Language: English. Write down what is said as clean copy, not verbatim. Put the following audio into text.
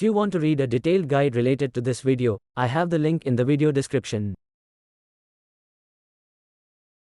If you want to read a detailed guide related to this video, I have the link in the video description.